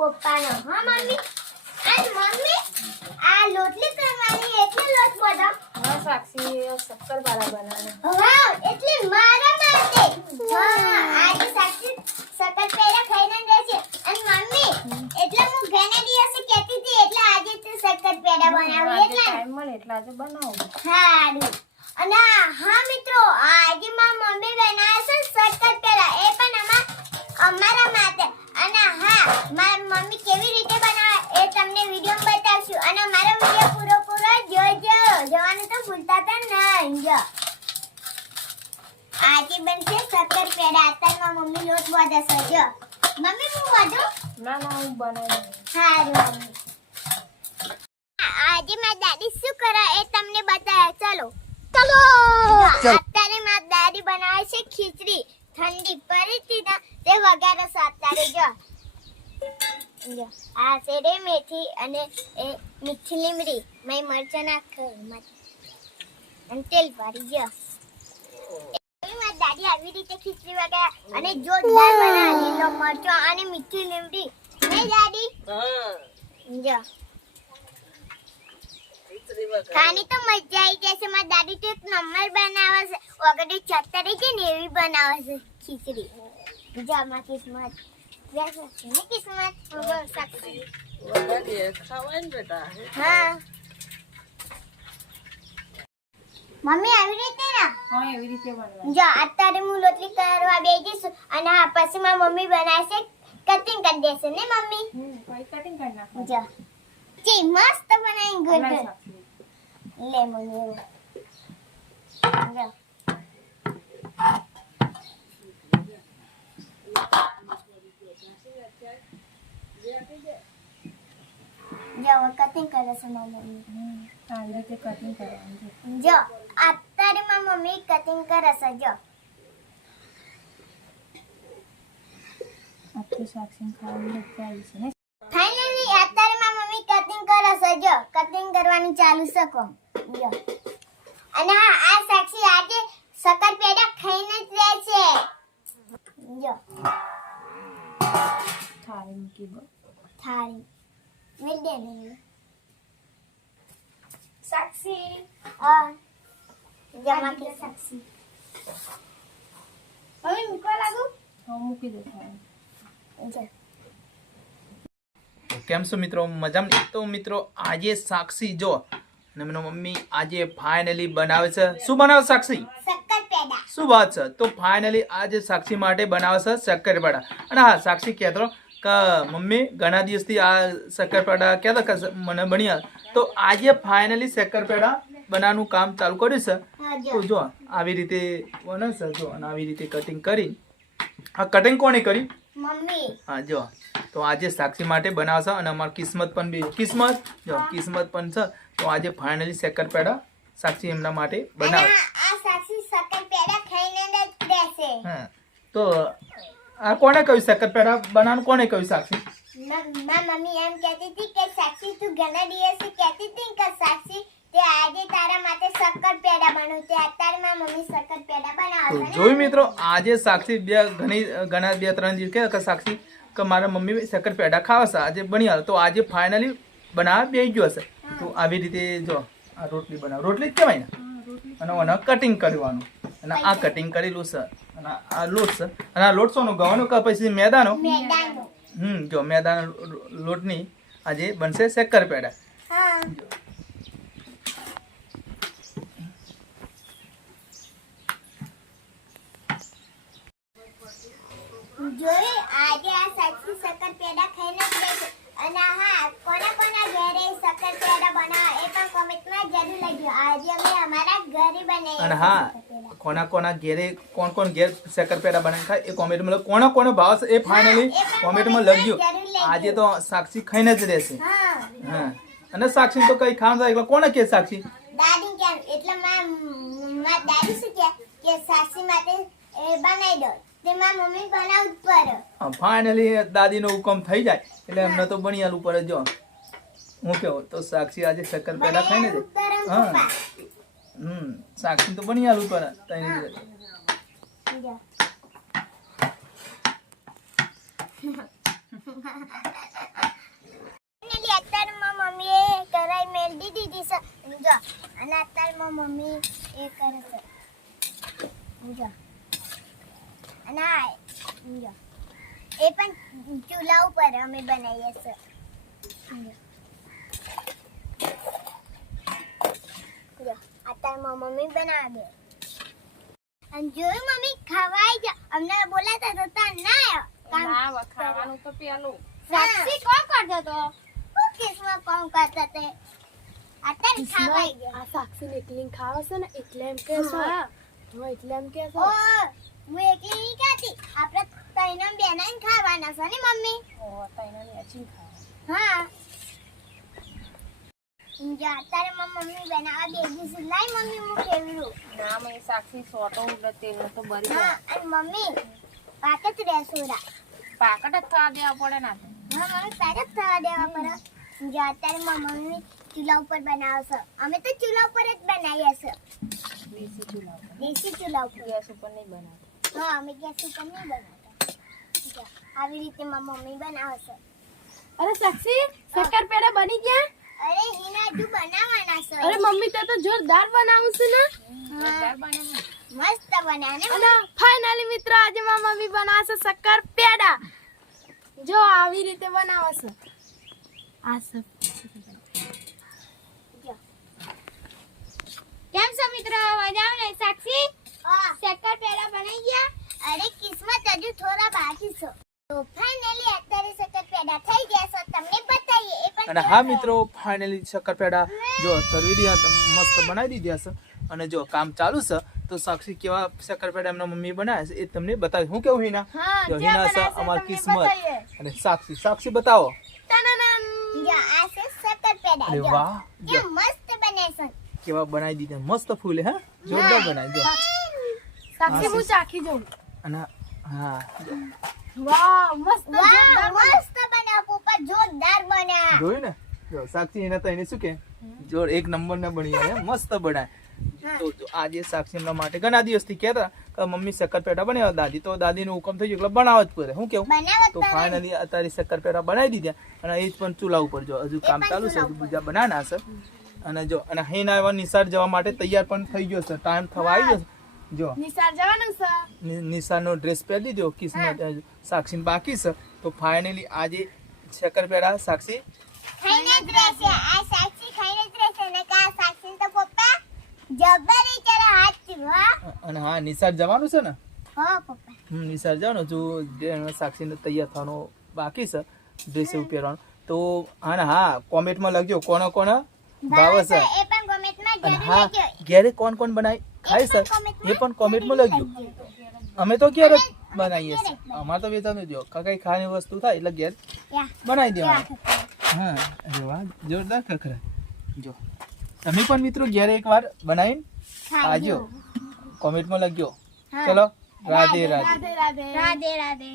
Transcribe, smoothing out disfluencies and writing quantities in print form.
પપ્પાનો હા મમ્મી અને મમ્મી આ લોટલી કરવાની એટલે લોટ બધો હા સાક્ષી શક્કર પારા બનાવવાના હા એટલે મારા માટે હા આજે સાક્ષી શક્કર પેડા ખાઈને રહેશે અને મમ્મી એટલે હું ઘણા દિવસે કહેતી હતી એટલે આજે તું શક્કર પેડા બનાવી એટલે ટાઈમ મળે એટલે આજે બનાવું સારું અને હા મિત્રો આજે મારી મમ્મી બનાવે છે શક્કર પેડા એ પણ અમારા માટે અને હા મારી મમ્મી કેવી રીતે બનાવે એ તમને વિડિયોમાં બતાવશું અને મારો વિડિયો પૂરો જોજો જોવાનું તો ભૂલતા નહીં જો આજે બનશે શક્કર પેડા અત્યારમાં મમ્મી લોટ વધે છે જો મમ્મી હું વધું ના હું બનાવી સારું મમ્મી આજે મારી દાદી શું કરે એ તમને બતાવે ચલો અત્યારે મારી દાદી બનાવે છે ખીચડી ઠંડી પડી હતી ને તે વગારે અત્યારે જો આ છે રે મેથી અને એ મીઠી લીમડી મેં મરચાં નાખ્યું અને તેલ પાડી જો મારી દાદી આવી રીતે ખીચડી વગાડે અને જોરદાર બનાવે લીલો મરચો અને મીઠી લીમડી નહીં દાદી જો ખાની તો મજા આવી જશે મારી દાદી તો એક નંબર બનાવે છે વગર ચટરી છે ને એવી બનાવે છે ખીચડી જામાં કિસ્મત વેસે છે ને કિસ્મત વગર સાક્ષી વગાડીએ ખાવાય ને બેટા હા મમ્મી આવી રીતે ને હા એવી રીતે બનાવવાનું જો અત્યારે હું રોટલી કરવા બેસીશ અને હા પછી મારી મમ્મી બનાવશે કટિંગ કરી દેશે ને મમ્મી કોઈ કટિંગ કરી નાખો જો જી મસ્ત બનાવી ગુડ લે મમ્મી જો કટિંગ કરે છે મારી મમ્મી આ રીતે કટિંગ કરવાનું જો અત્યારે મારી મમ્મી કટિંગ કરે છે જો આખી સાક્ષી ખાવાની મજા આવી છે ને ફાઇનલી અત્યારે મારી મમ્મી કટિંગ કરે છે જો કટિંગ કરવાનું ચાલુ છે કો જો અને હા આ સાક્ષી આજે શક્કર પેડા ખાઈને જ રહે છે જો થાળી મૂકી દો થાળી મિલ દે ને સાક્ષી જમા કે સાક્ષી હવે મૂકવા લાગુ હા મૂકી દો થાળી જો કેમ છો મિત્રો મજામાં તો મિત્રો આજે સાક્ષી જો અને મને મમ્મી આજે ફાઇનલી બનાવે છે શું બનાવે સાક્ષી શક્કર પેડા શું વાત છે તો ફાઇનલી આજે સાક્ષી માટે બનાવે છે શક્કરપાડા અને હા સાક્ષી કહેતો કે મમ્મી ઘણા દિવસથી આ શક્કરપાડા કહેતા કે મને બન્યા તો આજે ફાઇનલી શક્કરપાડા બનાવવાનું કામ ચાલુ કર્યું છે તો જો આવી રીતે બને છે જો અને આવી રીતે કટિંગ કરી આ કટિંગ કોણે કરી મમ્મી હા જો તો આજે સાક્ષી માટે બનાવશે અને અમારી કિસ્મત પણ બી કિસ્મત પણ છે તો આજે ફાઇનલી શક્કરપાડા સાક્ષી એમના માટે બનાવે આ સાક્ષી શક્કર પેડા ખાઈને જ રહેશે હા તો આ કોણે કહ્યું શક્કરપાડા બનાવવાનું કોણે કહ્યું સાક્ષી મમ્મી એમ કહેતી હતી કે સાક્ષી તું ઘણા દિવસે કહેતી હતી કે સાક્ષી તે આજે તારા માટે શક્કર પેડા બનાવું તે અત્યારે મારી મમ્મી શક્કર પેડા બનાવે તો જોયું મિત્રો આજે સાક્ષી ઘણા 2-3 દિવસ કે સાક્ષી કે મારા મમ્મી શક્કરપાડા ખાવા છે આજે બની હાલ તો આજે ફાઇનલી બનાવવા બેસી ગયો હશે તો આવી રીતે જો આ રોટલી બનાવ રોટલી જ કહેવાય ને અને ઓને કટિંગ કરવાનું અને આ કટિંગ કરેલું છે અને આ લોટ છે અને આ લોટ શોનો ઘઉંનો કે પછી મેદાનો જો મેદાના લોટની આજે બનશે શક્કરપાડા હા જોઈ આજે આ સાક્ષી શક્કર પેડા ખાઈને જ રહેશે અને હા કોના ઘરે શક્કર પેડા બનાવે એ પણ કોમેન્ટમાં જરૂર લખજો આજે અમે અમારા ઘરે બનાવીએ અને હા કોના ઘેરે કોણ ઘેર શક્કરપાડા બનાવી ખાય એ કોમેન્ટમાં કોનો ભાવ છે એ ફાઇનલી કોમેન્ટમાં લખજો આજે તો સાક્ષી ખાઈને જ રહેશે હા અને સાક્ષી તો કઈ ખાવાનું થાય એટલે કોને કે સાક્ષી દાદી કેમ એટલે મારા દાદી શું કે સાક્ષી માટે બનાવી દો તે મારી મમ્મી બનાવવું જ પડે. ફાઇનલી દાદીનો હુકમ થઈ જાય એટલે એમને તો બની આલવું પડે. જો હું કેવું તો સાક્ષી આજે શક્કરપારા ખાઈને બનાવવું જ પડે ને હા. પપ્પા. સાક્ષી તો બની આલવું પડે તઈને દિવસ. જો. Finally, અત્યારે મારી મમ્મીએ કઢાઈ મેળવી દીધી છે. જો અને અત્યારે મારી મમ્મી એ કરે છે. જો અને આ જો એ પણ ચૂલા ઉપર અમે બનાવીએ છીએ. જો અત્યારે મારી મમ્મી બનાવે. અને જોયું મમ્મી ખવાઈ જા અમને બોલાતા તો તા ના આવ્યો. ના ખાવાનું તો પેલું સાક્ષી કોણ કરતો તો હું કિસ્મત કોણ કરતો તે અત્યારે ખવાઈ ગયા. આ સાક્ષી એકલી ખાવા છે ને એટલે એમ કે છે હા. એટલે એમ કે ઓ હું એકલી નહીં ખાતી આપણે ત્રણ બેના ખાવાના છે ને મમ્મી. હા જો અત્યારે મારી મમ્મી બનાવવા બેગી છે. લાઈ મમ્મી હું કેવડું. ના મેં સાક્ષી સોટો ઉડે તેલ તો બરી હા અને મમ્મી પાકત રેસોડા. પાકટ જ થવા દેવા પડે ના હા મમ્મી પાકત થવા દેવા પડે. જો અત્યારે મારી મમ્મી ચૂલા ઉપર બનાવશે. અમે તો ચૂલા ઉપર જ બનાવીએ છીએ. દેશી ચૂલા ઉપર દેશી ચૂલા ઉપર. ગેસ ઉપર નહીં બનાવતા. હા અમે ગેસ ઉપર નહીં બનાવતા. જો આવી રીતે મારી મમ્મી બનાવશે. અરે સાક્ષી શક્કરપારા બની ગયા. અરે હિના હજુ બનાવવાના છે. અરે મમ્મી તો જોરદાર બનાવું છે ને હા, મસ્ત બન્યા ને અને ફાઇનલી મિત્રો આજે મારી મમ્મી બનાવશે શક્કરપારા. જો આવી રીતે બનાવશે. આ સબ જો. કેમ છો મિત્રો મજામાં ને સાક્ષી? શક્કરપારા બની ગયા. અરે કિસ્મત હજુ થોડા બાકી છે. તો ફાઇનલી અત્યારે શક્કરપારા થઈ ગયા છે. તમને બતાવીએ એ પણ અને હા મિત્રો ફાઇનલી શક્કરપારા જો સર્વી દીધા મસ્ત બનાવી દીધા છે. અને જો કામ ચાલુ છે તો સાક્ષી કેવા શક્કરપારા એમના મમ્મી બનાવે છે એ તમને બતાવી. હું કેવું હિના? હા, જો જે હિના છે બનાવે છે અમાર તમને કિસ્મત બતાવીએ. અને સાક્ષી બતાવો. ટનનન. જો આ છે શક્કરપારા. અરે જો. વાહ જો કેમ મસ્ત બને છે. કેવા બનાવી દીધા મસ્ત ફૂલે. હા જોરદાર બનાવી જો. સાક્ષી હા, હું ચાખી જોઉં. અને હા જો વાહ મસ્ત વાહ જોરદાર બને. મસ્ત બન્યા પપ્પા જોરદાર બન્યા. જોયું ને જો સાક્ષી એના તો એને શું કે જોર એક નંબર ના બની ગયા મસ્ત બનાય. તો આજે સાક્ષી એમના માટે ઘણા દિવસથી કહેતા કે મમ્મી શક્કરપારા બનાવ્યા દાદી તો દાદીનો હુકમ થઈ ગયો એટલે બનાવવા જ પડે. હું કેવું બનાવત તો ફાઇનલી અત્યારે શક્કરપારા બનાવી દીધા અને એ જ પણ ચૂલા ઉપર જો હજુ કામ ચાલુ છે. હજુ બીજા બનાવવાના છે. અને જો અને હિના એવા નિસાર જવા માટે તૈયાર પણ થઈ ગયો છે. ટાઈમ થવા આવી ગયો છે. જો નિશાળ જવાનું છે. નિશાનો ડ્રેસ પહેરી દીધો કિસ્મત સાક્ષી બાકી છે. તો ફાઇનલી આજે શક્કરપારા સાક્ષી ખાઈને જ રહેશે. આ સાક્ષી ખાઈને જ રહેશે ને કા સાક્ષી તો પપ્પા જબરી ચલા હાથ થી. વાહ અને હા નિસાર જવાનું છે ને હો પપ્પા. નિસાર જવાનું જો સાક્ષીને તૈયાર થવાનું બાકી છે ડ્રેસ એવું પહેરવાનું. તો હા કોમેન્ટમાં લખજો કોનો કોનો ભાવે છે. એ પણ કોમેન્ટમાં અને જરૂર હા લખજો. ઘેરે કોણ કોણ બનાવી ખાય છે એ પણ કોમેન્ટમાં લખજો. અમે તો ઘેર જ બનાવીએ છીએ. અમારે તો વેચાતું જો કઈ ખાવાની વસ્તુ થાય એટલે ઘેર યા બનાવી દેવાનું. હા અરે વાહ જોરદાર ખખરા. જો તમે પણ મિત્રો ઘેરે એકવાર બનાવીને ખાજો. આજો કોમેન્ટમાં લખજો. હા. ચલો રાધે રાધે. રાધે રાધે. રાધે રાધે.